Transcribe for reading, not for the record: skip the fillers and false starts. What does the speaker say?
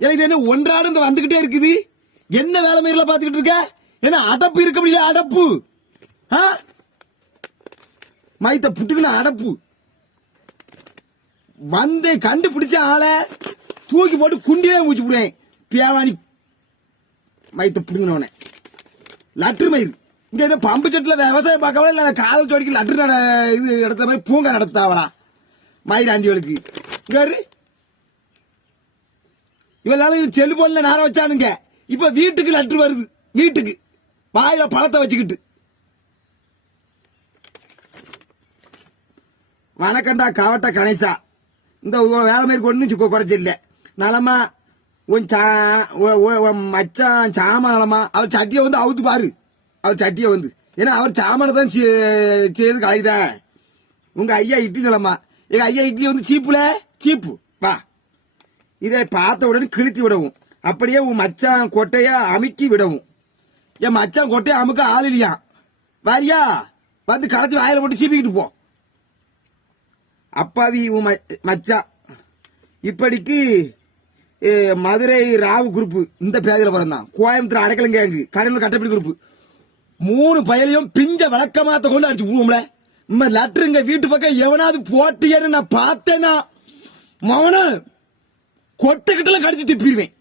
இது என்ன ஒன்றாடு இந்த வந்துகிட்டே இருக்குது. என்ன வேலை மாரில பாத்துக்கிட்டு இருக்க? என்ன அடப்பு இருக்க முடியல? அடப்பு மைத்த புட்டுக்குன்னு அடப்பு வந்து கண்டுபிடிச்ச ஆளை தூக்கி போட்டு குண்டிலே மூச்சு விடுவேன். பேவாணி மைத்த புடுங்கினவனே லட்டு மயிர். இங்க என்ன பம்பு செட்டுல விவசாயம் பார்க்கவா இல்ல காதல் ஜோடிக்கு லட்டு இது இடத்த மாதிரி பூங்கா நடத்தாவளா மயிர் ஆண்டிகளுக்கு? இவளால செல்போன்ல நேரம் வச்சானுங்க. இப்ப வீட்டுக்கு லட்டு வருது. வீட்டுக்கு வாயில பழத்தை வச்சுக்கிட்டு. வணக்கண்டா கவட்ட கணேசா. இந்த வேலை மாதிரி ஒண்ணு குறைச்சி இல்ல நலமா உன் மச்சான் சாம நலமா. அவர் சட்டியை வந்து அவுத்து பாரு. அவர் சட்டியை வந்து ஏன்னா அவர் சாமான தான் செய்து கலைத. உங்க ஐயா இட்லி நலமா. எங்க ஐயா இட்லி வந்து சீப்புல சீப்பு வா. இதை பார்த்த உடனே கிழித்து விடவும். அப்படியே உன் மச்சான் கொட்டையா அமுக்கி விடவும். என் மச்சான் கொட்டையா அமுக்க ஆள் இல்லையா? வாரியா வந்து கலத்தி வாயில போட்டு சீப்பிக்கிட்டு போ. அப்பாவி உன் மச்சான். இப்படிக்கு மதுரை ராவு குரூப் இந்த பேதில பிறந்தான். கோயம்புத்தூர் அடைக்கலங்கேங்கு கடலூர் கட்டப்படி குரூப் 3 பயலையும் பிஞ்ச விளக்கமாத்த கொண்டு அடிச்சு விடுவோம்ல. லட்டுருங்க வீட்டு பக்கம் எவனாவது போட்டியன்னு நான் பார்த்தேன்னா மவன கொட்டைக்கிட்டலாம் கடிச்சு திப்பிடுவேன்.